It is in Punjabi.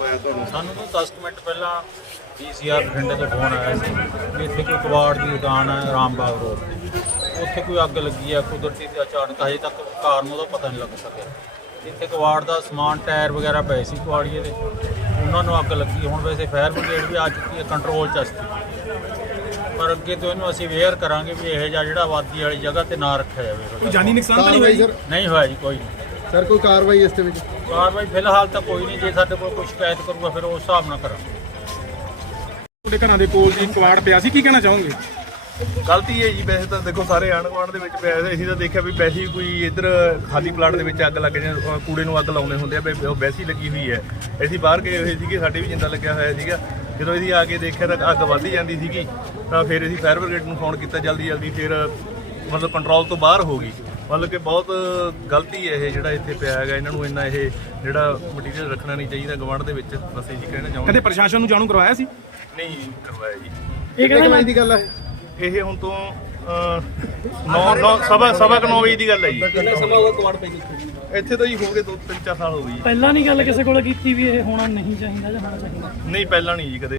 ਹੋਇਆ ਤੁਹਾਨੂੰ? ਸਾਨੂੰ ਤਾਂ 10 ਕੁ ਮਿੰਟ ਪਹਿਲਾਂ ਪੀਸੀਆਰ ਬਠਿੰਡੇ ਤੋਂ ਫੋਨ ਆਇਆ ਸੀ ਕਿ ਇੱਥੇ ਕੋਈ ਕਬਾੜ ਦੀ ਦੁਕਾਨ ਹੈ ਰਾਮਬਾਗ ਰੋਡ ਤੇ। ਉੱਥੇ ਕੋਈ ਅੱਗ ਲੱਗੀ ਹੈ ਕੁਦਰਤੀ ਤੇ ਅਚਾਨਕ ਹਜੇ ਤੱਕ ਕਾਰਨ ਉਹਦਾ ਪਤਾ ਨਹੀਂ ਲੱਗ ਸਕਿਆ। ਇੱਥੇ ਕਬਾੜ ਦਾ ਸਮਾਨ ਟਾਇਰ ਵਗੈਰਾ ਪਏ ਸੀ ਕਬਾੜੀਏ ਦੇ। ਉਹਨਾਂ ਨੂੰ ਅੱਗ ਲੱਗੀ। ਹੁਣ ਵੈਸੇ ਫਾਇਰ ਬ੍ਰਿਗੇਡ ਵੀ ਆ ਚੁੱਕੀ ਹੈ ਕੰਟਰੋਲ ਚ ਅਸਤੀ ਪਰ ਅੱਗੇ ਤੋਂ ਇਹਨੂੰ ਅਸੀਂ ਅਵੇਅਰ ਕਰਾਂਗੇ ਵੀ ਇਹ ਜਿਹਾ ਜਿਹੜਾ ਆਬਾਦੀ ਵਾਲੀ ਜਗ੍ਹਾ ਤੇ ਨਾ ਰੱਖਿਆ ਜਾਵੇ। ਕੋਈ ਜਾਨੀ ਨੁਕਸਾਨ ਤਾਂ ਨਹੀਂ ਹੋਇਆ ਨਹੀਂ ਹੋਇਆ ਜੀ ਕੋਈ ਨਹੀਂ। ਸਰ ਕੋਈ ਕਾਰਵਾਈ ਇਸ ਦੇ ਵਿੱਚ? ਕਾਰਵਾਈ ਫਿਲਹਾਲ ਤਾਂ ਕੋਈ ਨਹੀਂ ਜੇ ਸਾਡੇ ਕੋਲ ਕੋਈ ਸ਼ਿਕਾਇਤ ਕਰੂਗਾ ਫਿਰ ਉਸ ਹਿਸਾਬ ਨਾਲ ਕਰਾਂਗੇ। ਤੁਹਾਡੇ ਘਰਾਂ ਦੇ ਕੋਲ ਜੀ ਕਵਾੜ ਪਿਆ ਸੀ ਕੀ ਕਹਿਣਾ ਚਾਹੋਗੇ? ਗਲਤੀ ਹੈ ਜੀ ਵੈਸੇ ਤਾਂ ਦੇਖੋ ਸਾਰੇ ਆਂਢ ਗੁਆਂਢ ਦੇ ਵਿੱਚ ਪਿਆ ਸੀ। ਅਸੀਂ ਤਾਂ ਦੇਖਿਆ ਵੀ ਵੈਸੇ ਹੀ ਕੋਈ ਇੱਧਰ ਖਾਲੀ ਪਲਾਟ ਦੇ ਵਿੱਚ ਅੱਗ ਲੱਗ ਜਾਂ ਅ, ਕੂੜੇ ਨੂੰ ਅੱਗ ਲਾਉਂਦੇ ਹੁੰਦੇ ਆ ਵੀ ਉਹ ਵੈਸੇ ਹੀ ਲੱਗੀ ਹੋਈ ਹੈ। ਅਸੀਂ ਬਾਹਰ ਗਏ ਹੋਏ ਸੀਗੇ ਸਾਡੇ ਵੀ ਜਿੰਦਾ ਲੱਗਿਆ ਹੋਇਆ ਸੀਗਾ। ਜਦੋਂ ਅਸੀਂ ਆ ਕੇ ਦੇਖਿਆ ਤਾਂ ਅੱਗ ਵੱਧਦੀ ਜਾਂਦੀ ਸੀਗੀ ਤਾਂ ਫਿਰ ਅਸੀਂ ਫਾਇਰ ਬ੍ਰਿਗੇਡ ਨੂੰ ਫੋਨ ਕੀਤਾ ਜਲਦੀ ਜਲਦੀ ਫਿਰ ਮਤਲਬ ਕੰਟਰੋਲ ਤੋਂ ਬਾਹਰ ਹੋ ਗਈ। ਮਤਲਬ ਕਿ ਬਹੁਤ ਗਲਤੀ ਹੈ ਇਹ ਜਿਹੜਾ ਇੱਥੇ ਪਿਆ ਹੈਗਾ ਇਹਨਾਂ ਨੂੰ ਇੰਨਾ ਇਹ ਜਿਹੜਾ ਮਟੀਰੀਅਲ ਰੱਖਣਾ ਨਹੀਂ ਚਾਹੀਦਾ ਗਵਾਂਢ ਦੇ ਵਿੱਚ ਬਸ ਇਹੀ ਕਹਿਣਾ ਚਾਹੁੰਦਾ ਕਦੇ ਪ੍ਰਸ਼ਾਸਨ ਨੂੰ ਜਾਣੂ ਕਰਵਾਇਆ ਸੀ? ਨਹੀਂ ਕਰਵਾਇਆ ਜੀ। ਇਹ ਵਜੇ ਦੀ ਗੱਲ ਹੈ ਇਹ? ਹੁਣ ਤੋਂ 9 9 ਸਵਾ ਸਵਾ ਕੁ ਨੌ ਵਜੇ ਦੀ ਗੱਲ ਹੈ ਜੀ। ਕਿੰਨਾ ਸਮਾਂ ਹੋ ਗਿਆ ਕੁਆੜ ਪਈ ਨੂੰ? ਇੱਥੇ? ਤਾਂ ਜੀ ਹੋ ਗਏ 2 3 4 ਸਾਲ ਹੋ ਗਏ ਜੀ। ਪਹਿਲਾਂ ਨਹੀਂ ਗੱਲ ਕਿਸੇ ਕੋਲ ਕੀਤੀ ਵੀ ਇਹ ਹੋਣਾ ਨਹੀਂ ਚਾਹੀਦਾ ਜਾਂ ਹੋਣਾ ਚਾਹੀਦਾ। ਨਹੀਂ ਪਹਿਲਾਂ ਨਹੀਂ ਜੀ ਕਦੇ।